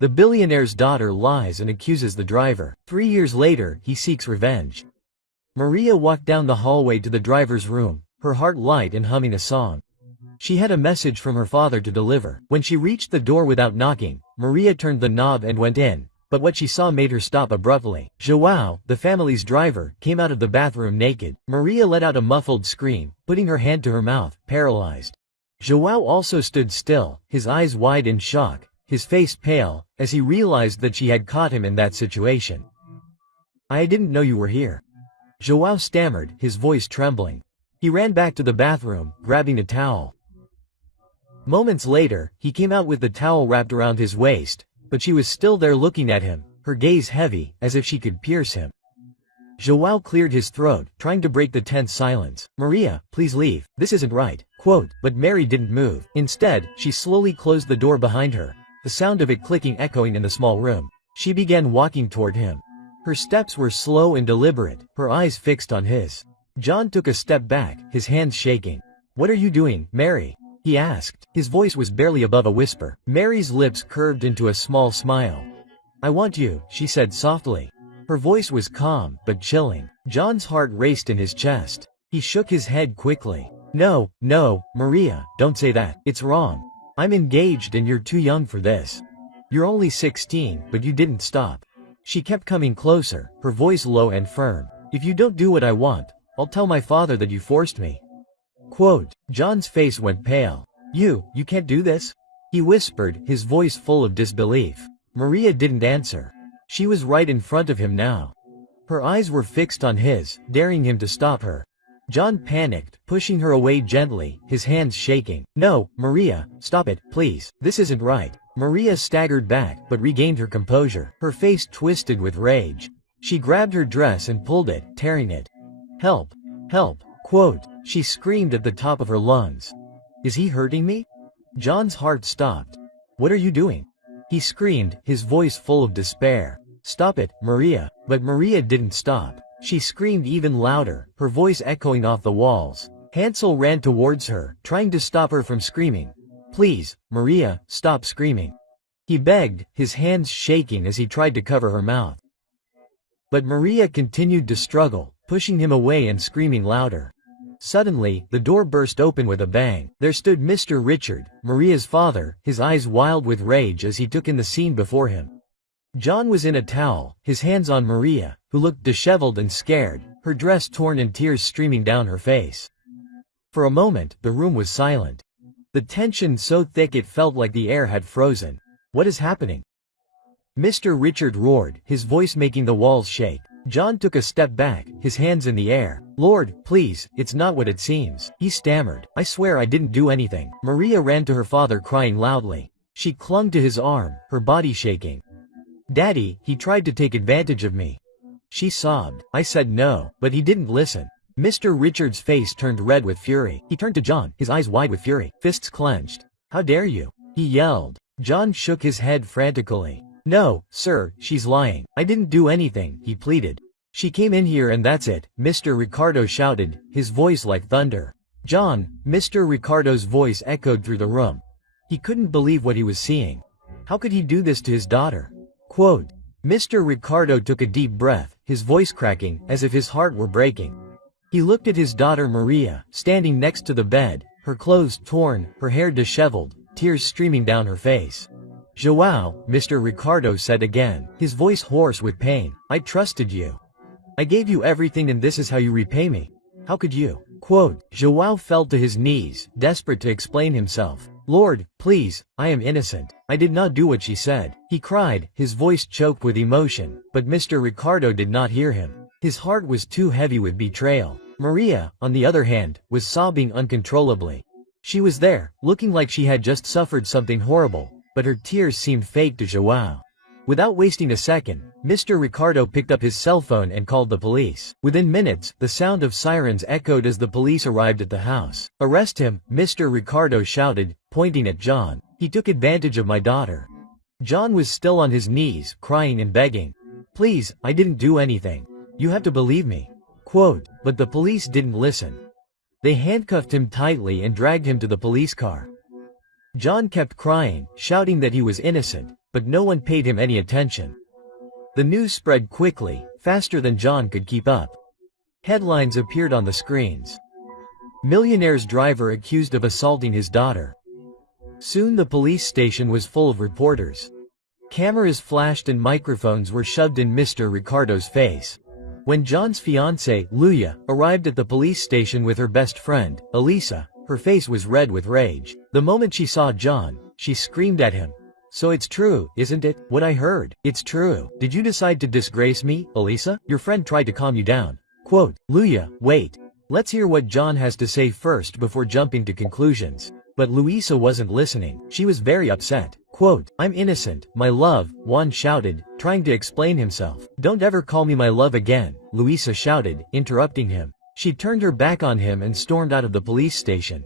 The billionaire's daughter lies and accuses the driver. 3 years later, he seeks revenge. Maria walked down the hallway to the driver's room, her heart light and humming a song. She had a message from her father to deliver. When she reached the door without knocking, Maria turned the knob and went in, but what she saw made her stop abruptly. João, the family's driver, came out of the bathroom naked. Maria let out a muffled scream, putting her hand to her mouth, paralyzed. João also stood still, his eyes wide in shock, his face pale, as he realized that she had caught him in that situation. "I didn't know you were here," João stammered, his voice trembling. He ran back to the bathroom, grabbing a towel. Moments later, he came out with the towel wrapped around his waist, but she was still there looking at him, her gaze heavy, as if she could pierce him. João cleared his throat, trying to break the tense silence. "Maria, please leave, this isn't right." But Mary didn't move. Instead, she slowly closed the door behind her, the sound of it clicking echoing in the small room. She began walking toward him. Her steps were slow and deliberate, her eyes fixed on his. John took a step back, his hands shaking. "What are you doing, Mary?" he asked. His voice was barely above a whisper. Mary's lips curved into a small smile. "I want you," she said softly. Her voice was calm, but chilling. John's heart raced in his chest. He shook his head quickly. No, Maria, don't say that. It's wrong. I'm engaged and you're too young for this. You're only 16, but you didn't stop." She kept coming closer, her voice low and firm. "If you don't do what I want, I'll tell my father that you forced me." John's face went pale. You can't do this?" he whispered, his voice full of disbelief. Maria didn't answer. She was right in front of him now. Her eyes were fixed on his, daring him to stop her. John panicked, pushing her away gently, his hands shaking. "No, Maria, stop it, please. This isn't right." Maria staggered back, but regained her composure. Her face twisted with rage. She grabbed her dress and pulled it, tearing it. Help! Help! She screamed at the top of her lungs. "Is he hurting me?" John's heart stopped. "What are you doing?" he screamed, his voice full of despair. "Stop it, Maria." But Maria didn't stop. She screamed even louder, her voice echoing off the walls. Hansel ran towards her, trying to stop her from screaming. "Please, Maria, stop screaming," he begged, his hands shaking as he tried to cover her mouth. But Maria continued to struggle, pushing him away and screaming louder. Suddenly, the door burst open with a bang. There stood Mr. Richard, Maria's father, his eyes wild with rage as he took in the scene before him. John was in a towel, his hands on Maria, who looked disheveled and scared, her dress torn and tears streaming down her face. For a moment, the room was silent. The tension so thick it felt like the air had frozen. "What is happening?" Mr. Richard roared, his voice making the walls shake. John took a step back, his hands in the air. "Lord, please, it's not what it seems," he stammered. "I swear I didn't do anything." Maria ran to her father crying loudly. She clung to his arm, her body shaking. "Daddy, he tried to take advantage of me," she sobbed. "I said no, but he didn't listen." Mr. Richard's face turned red with fury. He turned to John, his eyes wide with fury, fists clenched. "How dare you?" he yelled. John shook his head frantically. "No, sir, she's lying. I didn't do anything," he pleaded. "She came in here and that's it," Mr. Ricardo shouted, his voice like thunder. "John," Mr. Ricardo's voice echoed through the room. He couldn't believe what he was seeing. How could he do this to his daughter? Mr. Ricardo took a deep breath, his voice cracking, as if his heart were breaking. He looked at his daughter Maria, standing next to the bed, her clothes torn, her hair disheveled, tears streaming down her face. "João," Mr. Ricardo said again, his voice hoarse with pain, "I trusted you. I gave you everything and this is how you repay me. How could you?" João fell to his knees, desperate to explain himself. "Lord, please, I am innocent. I did not do what she said," he cried, his voice choked with emotion, but Mr. Ricardo did not hear him. His heart was too heavy with betrayal. Maria, on the other hand, was sobbing uncontrollably. She was there, looking like she had just suffered something horrible, but her tears seemed fake to João. Without wasting a second, Mr. Ricardo picked up his cell phone and called the police. Within minutes, the sound of sirens echoed as the police arrived at the house. "Arrest him," Mr. Ricardo shouted, pointing at John. "He took advantage of my daughter." John was still on his knees, crying and begging. "Please, I didn't do anything. You have to believe me." But the police didn't listen. They handcuffed him tightly and dragged him to the police car. John kept crying, shouting that he was innocent. but no one paid him any attention. The news spread quickly, faster than John could keep up. Headlines appeared on the screens. Millionaire's driver accused of assaulting his daughter. Soon the police station was full of reporters. Cameras flashed and microphones were shoved in Mr. Ricardo's face. When John's fiancée, Luya, arrived at the police station with her best friend, Elisa, her face was red with rage. The moment she saw John, she screamed at him. "So it's true, isn't it, what I heard? It's true. Did you decide to disgrace me, Elisa? Your friend tried to calm you down." Quote, "Luya, wait. Let's hear what John has to say first before jumping to conclusions." But Luisa wasn't listening. She was very upset. Quote, "I'm innocent, my love," Juan shouted, trying to explain himself. "Don't ever call me my love again," Luisa shouted, interrupting him. She turned her back on him and stormed out of the police station.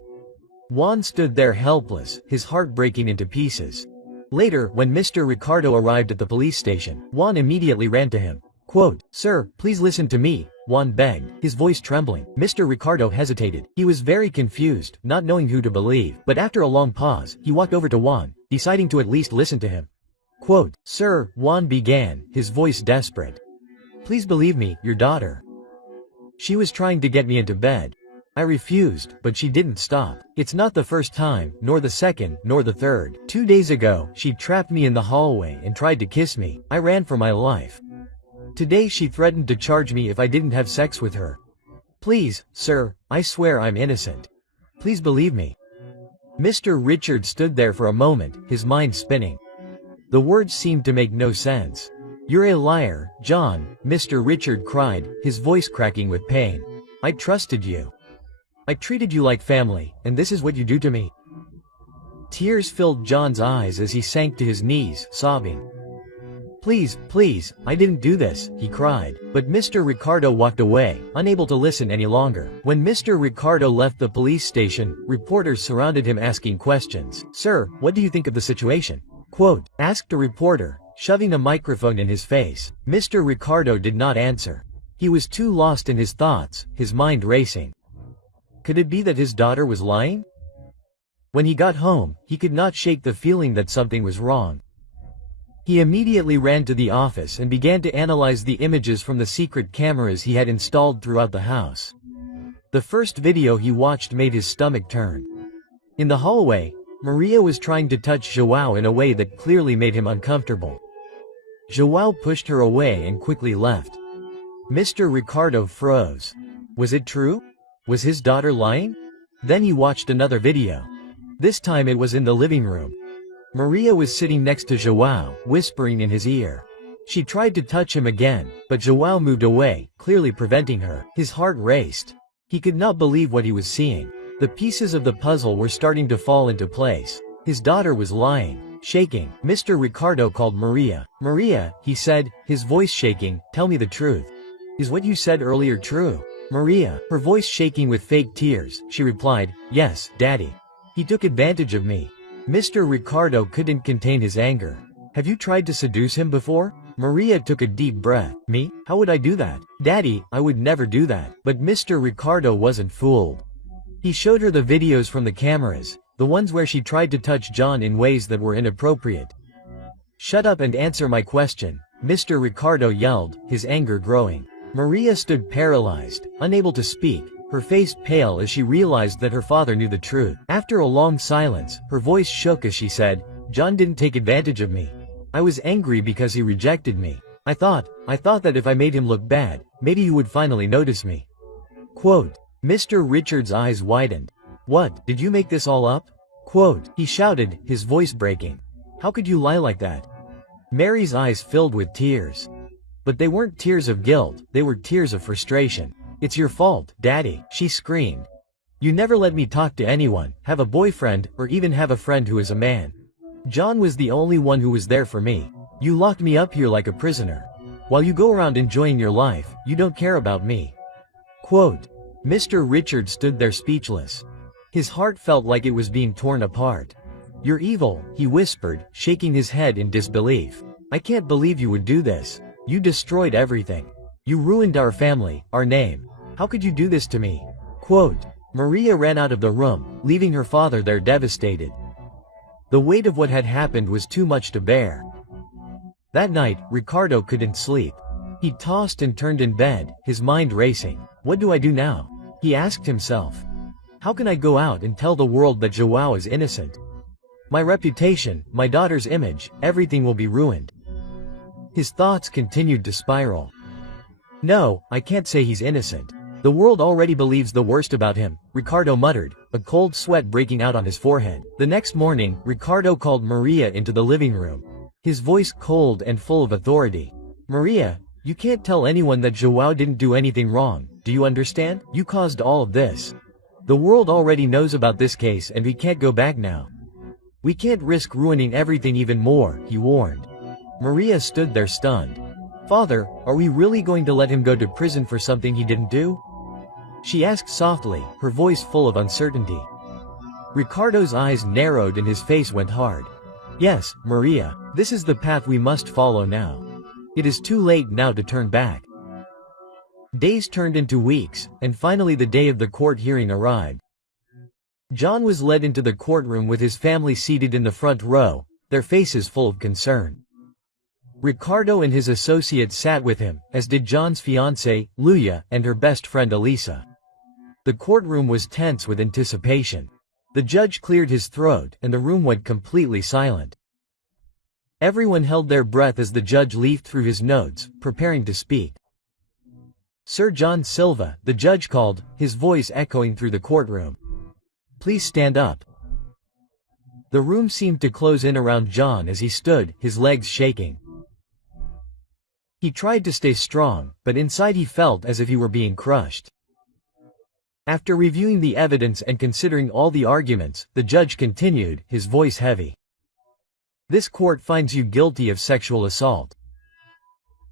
Juan stood there helpless, his heart breaking into pieces. Later, when Mr. Ricardo arrived at the police station, Juan immediately ran to him. Quote, "Sir, please listen to me," Juan begged, his voice trembling. Mr. Ricardo hesitated. He was very confused, not knowing who to believe, but after a long pause, he walked over to Juan, deciding to at least listen to him. Quote, "Sir," Juan began, his voice desperate. "Please believe me, your daughter. She was trying to get me into bed. I refused, but she didn't stop. It's not the first time, nor the second, nor the third. 2 days ago, she trapped me in the hallway and tried to kiss me. I ran for my life. Today she threatened to charge me if I didn't have sex with her. Please, sir, I swear I'm innocent. Please believe me." Mr. Richard stood there for a moment, his mind spinning. The words seemed to make no sense. "You're a liar, John," Mr. Richard cried, his voice cracking with pain. "I trusted you. I treated you like family, and this is what you do to me." Tears filled John's eyes as he sank to his knees, sobbing. "Please, please, I didn't do this," he cried. But Mr. Ricardo walked away, unable to listen any longer. When Mr. Ricardo left the police station, reporters surrounded him asking questions. "Sir, what do you think of the situation?" Quote, asked a reporter, shoving a microphone in his face. Mr. Ricardo did not answer. He was too lost in his thoughts, his mind racing. Could it be that his daughter was lying? When he got home, he could not shake the feeling that something was wrong. He immediately ran to the office and began to analyze the images from the secret cameras he had installed throughout the house. The first video he watched made his stomach turn. In the hallway, Maria was trying to touch João in a way that clearly made him uncomfortable. João pushed her away and quickly left. Mr. Ricardo froze. Was it true? Was his daughter lying? Then he watched another video. This time it was in the living room. Maria was sitting next to João, whispering in his ear. She tried to touch him again, but João moved away, clearly preventing her. His heart raced. He could not believe what he was seeing. The pieces of the puzzle were starting to fall into place. His daughter was lying, shaking. Mr. Ricardo called Maria. "Maria," he said, his voice shaking, "tell me the truth. Is what you said earlier true?" Maria, her voice shaking with fake tears, she replied, "Yes, Daddy. He took advantage of me." Mr. Ricardo couldn't contain his anger. "Have you tried to seduce him before?" Maria took a deep breath. "Me? How would I do that? Daddy, I would never do that." But Mr. Ricardo wasn't fooled. He showed her the videos from the cameras, the ones where she tried to touch John in ways that were inappropriate. "Shut up and answer my question," Mr. Ricardo yelled, his anger growing. Maria stood paralyzed, unable to speak, her face pale as she realized that her father knew the truth. After a long silence, her voice shook as she said, "John didn't take advantage of me. I was angry because he rejected me. I thought that if I made him look bad, maybe he would finally notice me." Quote, Mr. Richard's eyes widened. "What, did you make this all up?" Quote, he shouted, his voice breaking. "How could you lie like that?" Mary's eyes filled with tears. But they weren't tears of guilt, they were tears of frustration. "It's your fault, Daddy," she screamed. "You never let me talk to anyone, have a boyfriend, or even have a friend who is a man. John was the only one who was there for me. You locked me up here like a prisoner. While you go around enjoying your life, you don't care about me." Quote, Mr. Richard stood there speechless. His heart felt like it was being torn apart. "You're evil," he whispered, shaking his head in disbelief. "I can't believe you would do this. You destroyed everything. You ruined our family, our name. How could you do this to me?" Quote, Maria ran out of the room, leaving her father there devastated. The weight of what had happened was too much to bear. That night, Ricardo couldn't sleep. He tossed and turned in bed, his mind racing. What do I do now? He asked himself. How can I go out and tell the world that João is innocent? My reputation, my daughter's image, everything will be ruined. His thoughts continued to spiral. No, I can't say he's innocent. The world already believes the worst about him, Ricardo muttered, a cold sweat breaking out on his forehead. The next morning, Ricardo called Maria into the living room. His voice cold and full of authority. Maria, you can't tell anyone that João didn't do anything wrong, do you understand? You caused all of this. The world already knows about this case and we can't go back now. We can't risk ruining everything even more, he warned. Maria stood there stunned. Father, are we really going to let him go to prison for something he didn't do? She asked softly, her voice full of uncertainty. Ricardo's eyes narrowed and his face went hard. Yes, Maria, this is the path we must follow now. It is too late now to turn back. Days turned into weeks, and finally the day of the court hearing arrived. John was led into the courtroom with his family seated in the front row, their faces full of concern. Ricardo and his associates sat with him, as did John's fiancée, Luya, and her best friend Elisa. The courtroom was tense with anticipation. The judge cleared his throat, and the room went completely silent. Everyone held their breath as the judge leafed through his notes, preparing to speak. Sir John Silva, the judge called, his voice echoing through the courtroom. Please stand up. The room seemed to close in around John as he stood, his legs shaking. He tried to stay strong, but inside he felt as if he were being crushed. After reviewing the evidence and considering all the arguments, the judge continued, his voice heavy. This court finds you guilty of sexual assault.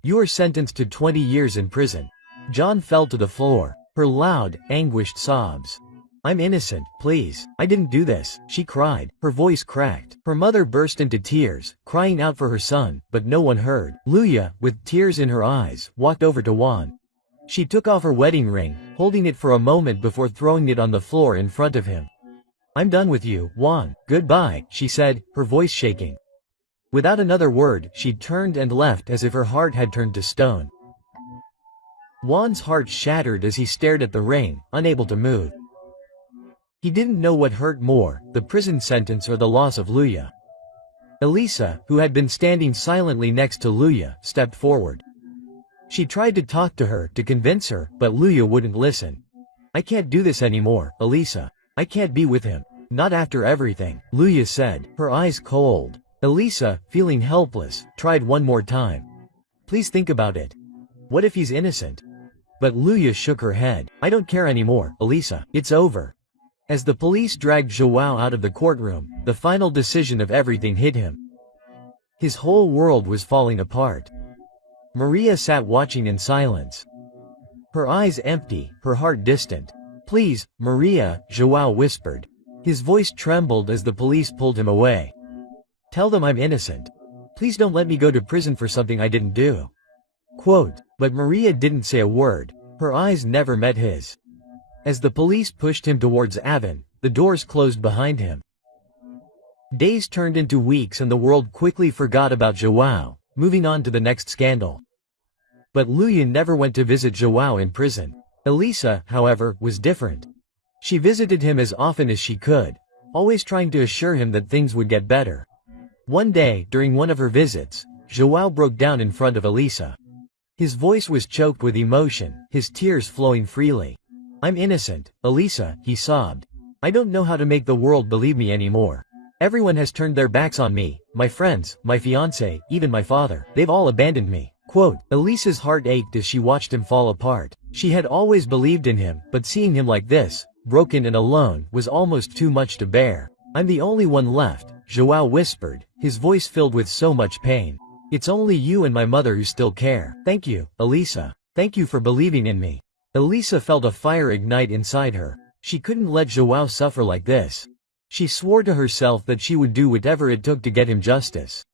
You are sentenced to 20 years in prison. John fell to the floor, her loud, anguished sobs. I'm innocent, please. I didn't do this, she cried, her voice cracked. Her mother burst into tears, crying out for her son, but no one heard. Luya, with tears in her eyes, walked over to Juan. She took off her wedding ring, holding it for a moment before throwing it on the floor in front of him. I'm done with you, Juan. Goodbye, she said, her voice shaking. Without another word, she turned and left as if her heart had turned to stone. Juan's heart shattered as he stared at the ring, unable to move. He didn't know what hurt more, the prison sentence or the loss of Luya. Elisa, who had been standing silently next to Luya, stepped forward. She tried to talk to her, to convince her, but Luya wouldn't listen. I can't do this anymore, Elisa. I can't be with him. Not after everything, Luya said, her eyes cold. Elisa, feeling helpless, tried one more time. Please think about it. What if he's innocent? But Luya shook her head. I don't care anymore, Elisa. It's over. As the police dragged João out of the courtroom, the final decision of everything hit him. His whole world was falling apart. Maria sat watching in silence. Her eyes empty, her heart distant. Please, Maria, João whispered. His voice trembled as the police pulled him away. Tell them I'm innocent. Please don't let me go to prison for something I didn't do. Quote, but Maria didn't say a word. Her eyes never met his. As the police pushed him towards Avon, the doors closed behind him. Days turned into weeks and the world quickly forgot about João, moving on to the next scandal. But Luya never went to visit João in prison. Elisa, however, was different. She visited him as often as she could, always trying to assure him that things would get better. One day, during one of her visits, João broke down in front of Elisa. His voice was choked with emotion, his tears flowing freely. I'm innocent, Elisa, he sobbed. I don't know how to make the world believe me anymore. Everyone has turned their backs on me, my friends, my fiancé, even my father. They've all abandoned me. Quote, Elisa's heart ached as she watched him fall apart. She had always believed in him, but seeing him like this, broken and alone, was almost too much to bear. I'm the only one left, João whispered, his voice filled with so much pain. It's only you and my mother who still care. Thank you, Elisa. Thank you for believing in me. Elisa felt a fire ignite inside her. She couldn't let João suffer like this. She swore to herself that she would do whatever it took to get him justice.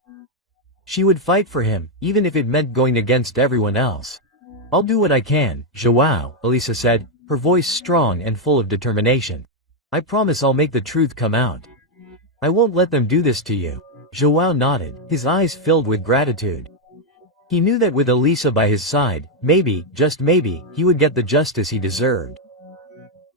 She would fight for him, even if it meant going against everyone else. I'll do what I can, João, Elisa said, her voice strong and full of determination. I promise I'll make the truth come out. I won't let them do this to you. João nodded, his eyes filled with gratitude. He knew that with Elisa by his side, maybe, just maybe, he would get the justice he deserved.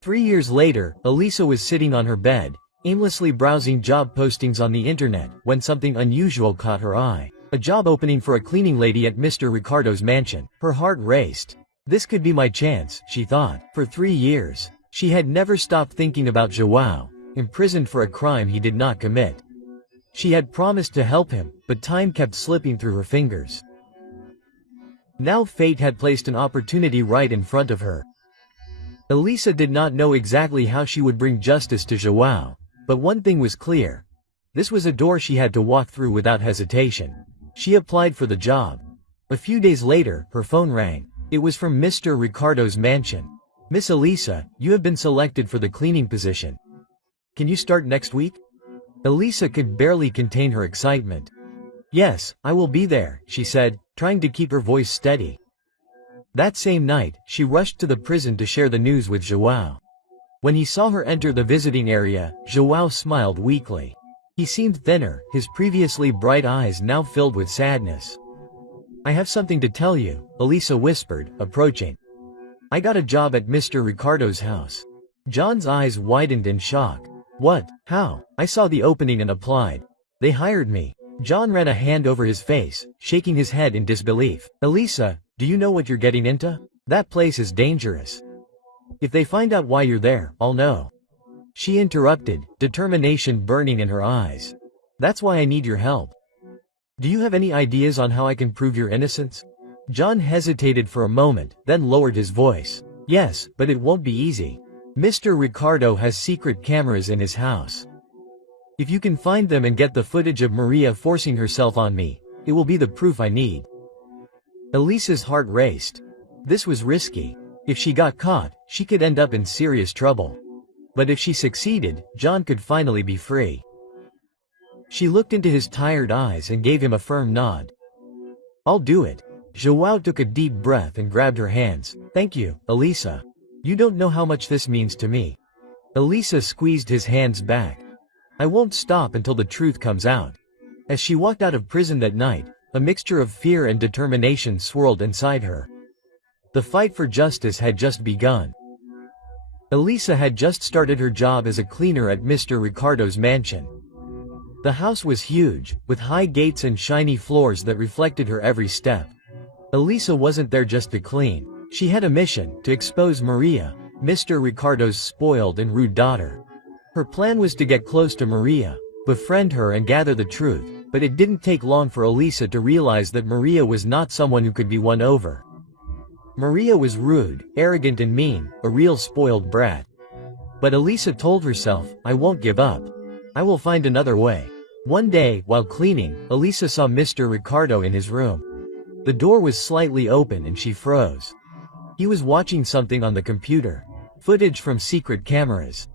3 years later, Elisa was sitting on her bed, aimlessly browsing job postings on the internet, when something unusual caught her eye. A job opening for a cleaning lady at Mr. Ricardo's mansion. Her heart raced. This could be my chance, she thought. For 3 years, she had never stopped thinking about João, imprisoned for a crime he did not commit. She had promised to help him, but time kept slipping through her fingers. Now fate had placed an opportunity right in front of her. Elisa did not know exactly how she would bring justice to João, but one thing was clear. This was a door she had to walk through without hesitation. She applied for the job. A few days later, her phone rang. It was from Mr. Ricardo's mansion. Miss Elisa, you have been selected for the cleaning position. Can you start next week? Elisa could barely contain her excitement. Yes, I will be there, she said, trying to keep her voice steady. That same night, she rushed to the prison to share the news with João. When he saw her enter the visiting area, João smiled weakly. He seemed thinner, his previously bright eyes now filled with sadness. I have something to tell you, Elisa whispered, approaching. I got a job at Mr. Ricardo's house. John's eyes widened in shock. What? How? I saw the opening and applied. They hired me. John ran a hand over his face, shaking his head in disbelief. Elisa, do you know what you're getting into? That place is dangerous. If they find out why you're there, I'll know. She interrupted, determination burning in her eyes. That's why I need your help. Do you have any ideas on how I can prove your innocence? John hesitated for a moment, then lowered his voice. Yes, but it won't be easy. Mr. Ricardo has secret cameras in his house. If you can find them and get the footage of Maria forcing herself on me, it will be the proof I need. Elisa's heart raced. This was risky. If she got caught, she could end up in serious trouble. But if she succeeded, John could finally be free. She looked into his tired eyes and gave him a firm nod. I'll do it. João took a deep breath and grabbed her hands. Thank you, Elisa. You don't know how much this means to me. Elisa squeezed his hands back. I won't stop until the truth comes out. As she walked out of prison that night, a mixture of fear and determination swirled inside her. The fight for justice had just begun. Elisa had just started her job as a cleaner at Mr. Ricardo's mansion. The house was huge, with high gates and shiny floors that reflected her every step. Elisa wasn't there just to clean. She had a mission, to expose Maria, Mr. Ricardo's spoiled and rude daughter. Her plan was to get close to Maria, befriend her and gather the truth, but it didn't take long for Elisa to realize that Maria was not someone who could be won over. Maria was rude, arrogant and mean, a real spoiled brat. But Elisa told herself, I won't give up. I will find another way. One day, while cleaning, Elisa saw Mr. Ricardo in his room. The door was slightly open and she froze. He was watching something on the computer. Footage from secret cameras.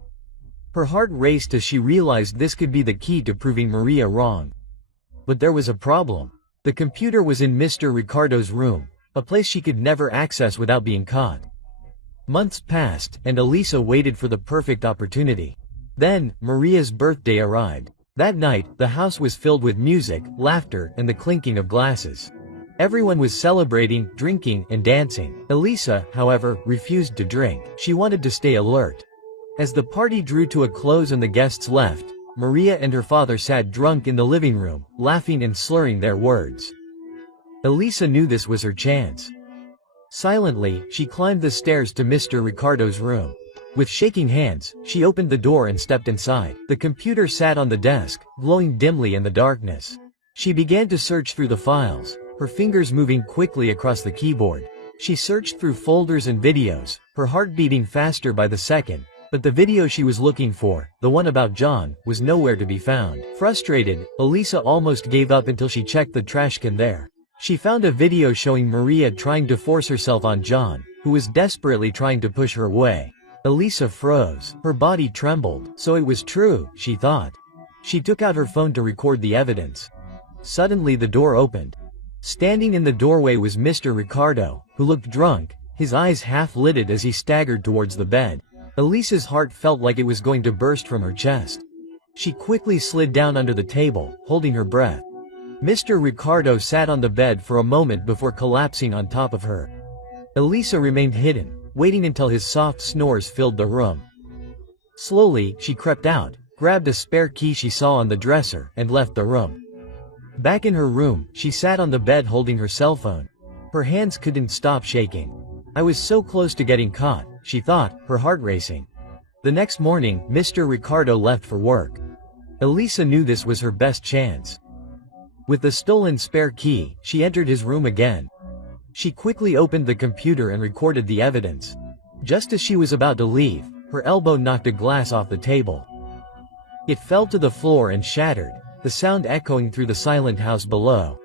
Her heart raced as she realized this could be the key to proving Maria wrong. But there was a problem. The computer was in Mr. Ricardo's room, a place she could never access without being caught. Months passed, and Elisa waited for the perfect opportunity. Then, Maria's birthday arrived. That night, the house was filled with music, laughter, and the clinking of glasses. Everyone was celebrating, drinking, and dancing. Elisa, however, refused to drink. She wanted to stay alert. As the party drew to a close and the guests left, Maria and her father sat drunk in the living room, laughing and slurring their words. Elisa knew this was her chance. Silently, she climbed the stairs to Mr. Ricardo's room. With shaking hands, she opened the door and stepped inside. The computer sat on the desk, glowing dimly in the darkness. She began to search through the files, her fingers moving quickly across the keyboard. She searched through folders and videos, her heart beating faster by the second. But the video she was looking for, the one about John, was nowhere to be found. Frustrated, Elisa almost gave up until she checked the trash can there. She found a video showing Maria trying to force herself on John, who was desperately trying to push her away. Elisa froze. Her body trembled. So it was true, she thought. She took out her phone to record the evidence. Suddenly the door opened. Standing in the doorway was Mr. Ricardo, who looked drunk, his eyes half-lidded as he staggered towards the bed. Elisa's heart felt like it was going to burst from her chest. She quickly slid down under the table, holding her breath. Mr. Ricardo sat on the bed for a moment before collapsing on top of her. Elisa remained hidden, waiting until his soft snores filled the room. Slowly, she crept out, grabbed a spare key she saw on the dresser, and left the room. Back in her room, she sat on the bed holding her cell phone. Her hands couldn't stop shaking. I was so close to getting caught, she thought, her heart racing. The next morning, Mr. Ricardo left for work. Elisa knew this was her best chance. With the stolen spare key, she entered his room again. She quickly opened the computer and recorded the evidence. Just as she was about to leave, her elbow knocked a glass off the table. It fell to the floor and shattered, the sound echoing through the silent house below.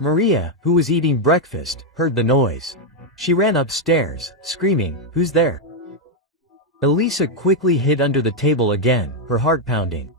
Maria, who was eating breakfast, heard the noise. She ran upstairs, screaming, "Who's there?" Elisa quickly hid under the table again, her heart pounding.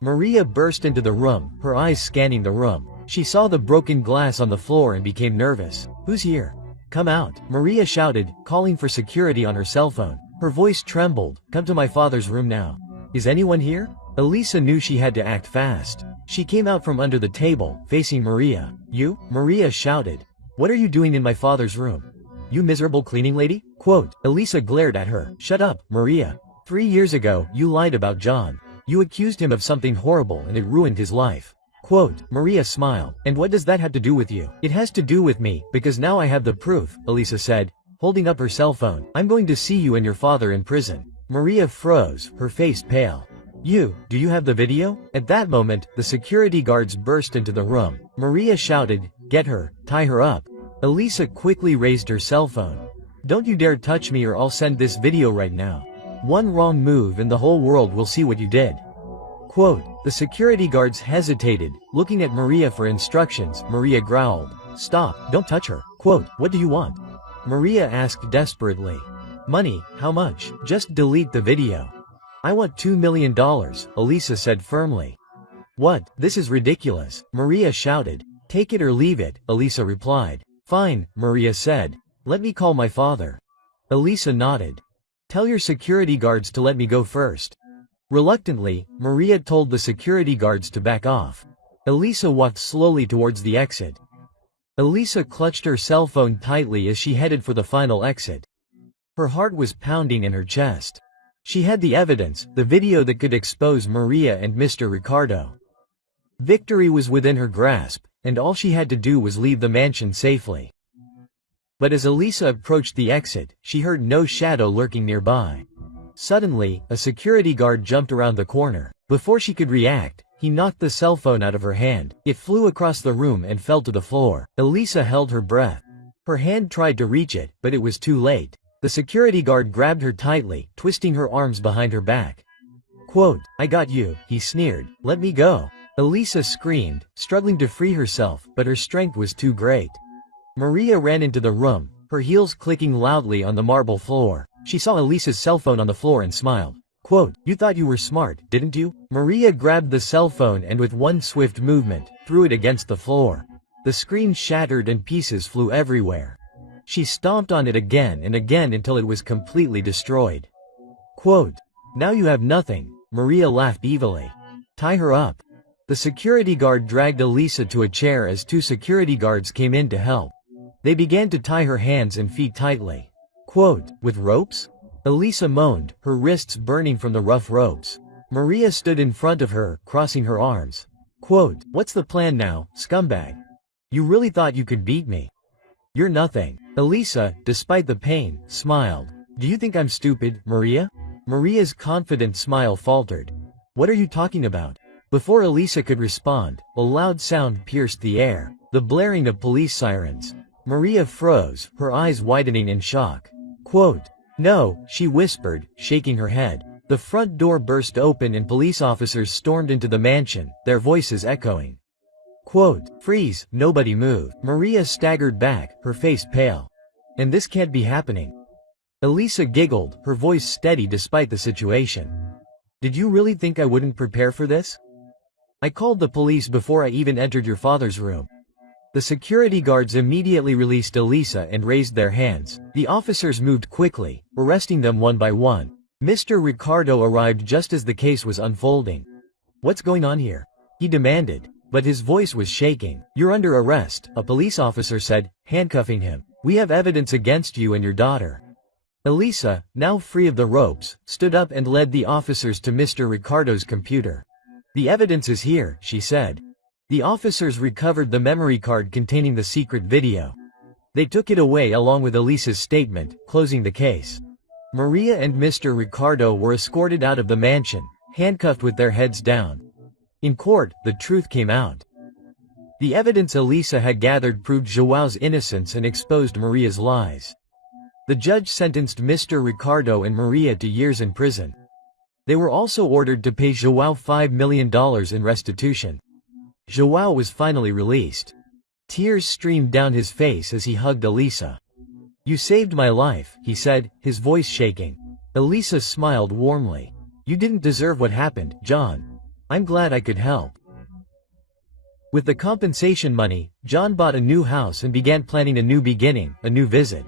Maria burst into the room, her eyes scanning the room. She saw the broken glass on the floor and became nervous. "Who's here? Come out," Maria shouted, calling for security on her cell phone. Her voice trembled. "Come to my father's room now. Is anyone here?" Elisa knew she had to act fast. She came out from under the table, facing Maria. "You?" Maria shouted. "What are you doing in my father's room? You miserable cleaning lady?" Quote. Elisa glared at her. "Shut up, Maria. 3 years ago, you lied about John. You accused him of something horrible and it ruined his life." Quote. Maria smiled. "And what does that have to do with you?" "It has to do with me, because now I have the proof," Elisa said, holding up her cell phone. "I'm going to see you and your father in prison." Maria froze, her face pale. Do you have the video?" At that moment, the security guards burst into the room. Maria shouted, "Get her, tie her up." Elisa quickly raised her cell phone. "Don't you dare touch me or I'll send this video right now. One wrong move and the whole world will see what you did." Quote. The security guards hesitated, looking at Maria for instructions. Maria growled, "Stop, don't touch her." Quote. "What do you want?" Maria asked desperately. "Money, how much? Just delete the video." "I want $2 million, Elisa said firmly. "What? This is ridiculous," Maria shouted. "Take it or leave it," Elisa replied. "Fine," Maria said. "Let me call my father." Elisa nodded. "Tell your security guards to let me go first." Reluctantly, Maria told the security guards to back off. Elisa walked slowly towards the exit. Elisa clutched her cell phone tightly as she headed for the final exit. Her heart was pounding in her chest. She had the evidence, the video that could expose Maria and Mr. Ricardo. Victory was within her grasp, and all she had to do was leave the mansion safely. But as Elisa approached the exit, she heard no shadow lurking nearby. Suddenly, a security guard jumped around the corner. Before she could react, he knocked the cell phone out of her hand. It flew across the room and fell to the floor. Elisa held her breath. Her hand tried to reach it, but it was too late. The security guard grabbed her tightly, twisting her arms behind her back. Quote. "I got you," he sneered. "Let me go." Elisa screamed, struggling to free herself, but her strength was too great. Maria ran into the room, her heels clicking loudly on the marble floor. She saw Elisa's cell phone on the floor and smiled. Quote. "You thought you were smart, didn't you?" Maria grabbed the cell phone and with one swift movement, threw it against the floor. The screen shattered and pieces flew everywhere. She stomped on it again and again until it was completely destroyed. Quote. "Now you have nothing," Maria laughed evilly. "Tie her up." The security guard dragged Elisa to a chair as 2 security guards came in to help. They began to tie her hands and feet tightly. Quote. "With ropes?" Elisa moaned, her wrists burning from the rough ropes. Maria stood in front of her, crossing her arms. Quote. "What's the plan now, scumbag? You really thought you could beat me? You're nothing." Elisa, despite the pain, smiled. "Do you think I'm stupid, Maria?" Maria's confident smile faltered. "What are you talking about?" Before Elisa could respond, a loud sound pierced the air, the blaring of police sirens. Maria froze, her eyes widening in shock. Quote. "No," she whispered, shaking her head. The front door burst open and police officers stormed into the mansion, their voices echoing. Quote. "Freeze, nobody move." Maria staggered back, her face pale. "And this can't be happening." Elisa giggled, her voice steady despite the situation. "Did you really think I wouldn't prepare for this? I called the police before I even entered your father's room." The security guards immediately released Elisa and raised their hands. The officers moved quickly, arresting them one by one. Mr. Ricardo arrived just as the case was unfolding. "What's going on here?" he demanded. but his voice was shaking. "You're under arrest," a police officer said, handcuffing him. "We have evidence against you and your daughter." Elisa, now free of the ropes, stood up and led the officers to Mr. Ricardo's computer. "The evidence is here," she said. The officers recovered the memory card containing the secret video. They took it away along with Elisa's statement, closing the case. Maria and Mr. Ricardo were escorted out of the mansion, handcuffed with their heads down. In court, the truth came out. The evidence Elisa had gathered proved Joao's innocence and exposed Maria's lies. The judge sentenced Mr. Ricardo and Maria to years in prison. They were also ordered to pay Joao $5 million in restitution. Joao was finally released. Tears streamed down his face as he hugged Elisa. "You saved my life," he said, his voice shaking. Elisa smiled warmly. "You didn't deserve what happened, John. I'm glad I could help." With the compensation money, John bought a new house and began planning a new beginning, a new visit.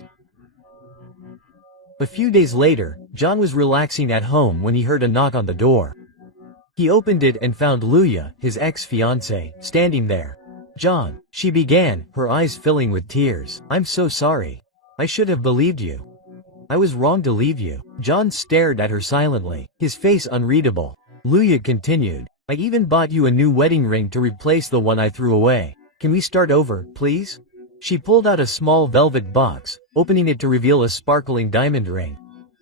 A few days later, John was relaxing at home when he heard a knock on the door. He opened it and found Luya, his ex-fiancée, standing there. "John," she began, her eyes filling with tears, "I'm so sorry. I should have believed you. I was wrong to leave you." John stared at her silently, his face unreadable. Luya continued, "I even bought you a new wedding ring to replace the one I threw away. Can we start over, please?" She pulled out a small velvet box, opening it to reveal a sparkling diamond ring.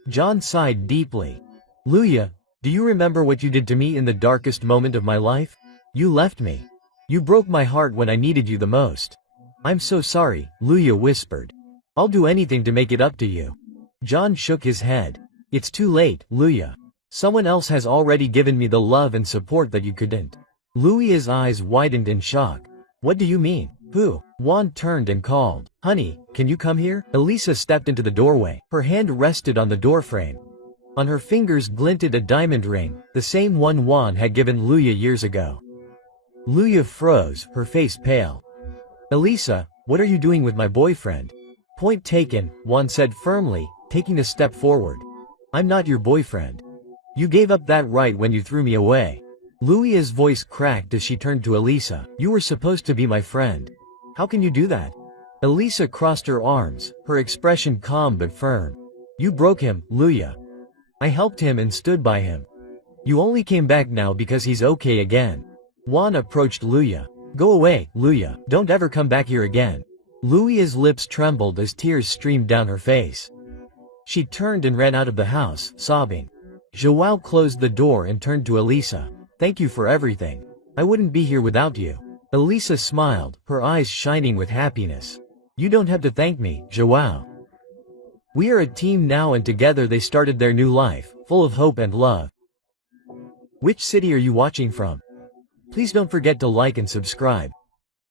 John sighed deeply. "Luya, do you remember what you did to me in the darkest moment of my life? You left me. You broke my heart when I needed you the most." "I'm so sorry," Luya whispered. "I'll do anything to make it up to you." John shook his head. "It's too late, Luya. Someone else has already given me the love and support that you couldn't." Luya's eyes widened in shock. "What do you mean? Who?" Juan turned and called, "Honey, can you come here?" Elisa stepped into the doorway. Her hand rested on the doorframe. On her fingers glinted a diamond ring, the same one Juan had given Luya years ago. Luya froze, her face pale. "Elisa, what are you doing with my boyfriend?" "Point taken," Juan said firmly, taking a step forward. "I'm not your boyfriend. You gave up that right when you threw me away." Luya's voice cracked as she turned to Elisa. "You were supposed to be my friend. How can you do that?" Elisa crossed her arms, her expression calm but firm. "You broke him, Luya. I helped him and stood by him. You only came back now because he's okay again." Juan approached Luya. "Go away, Luya. Don't ever come back here again." Luya's lips trembled as tears streamed down her face. She turned and ran out of the house, sobbing. Joao closed the door and turned to Elisa. "Thank you for everything. I wouldn't be here without you." Elisa smiled, her eyes shining with happiness. "You don't have to thank me, Joao. We are a team now," and together they started their new life, full of hope and love. Which city are you watching from? Please don't forget to like and subscribe.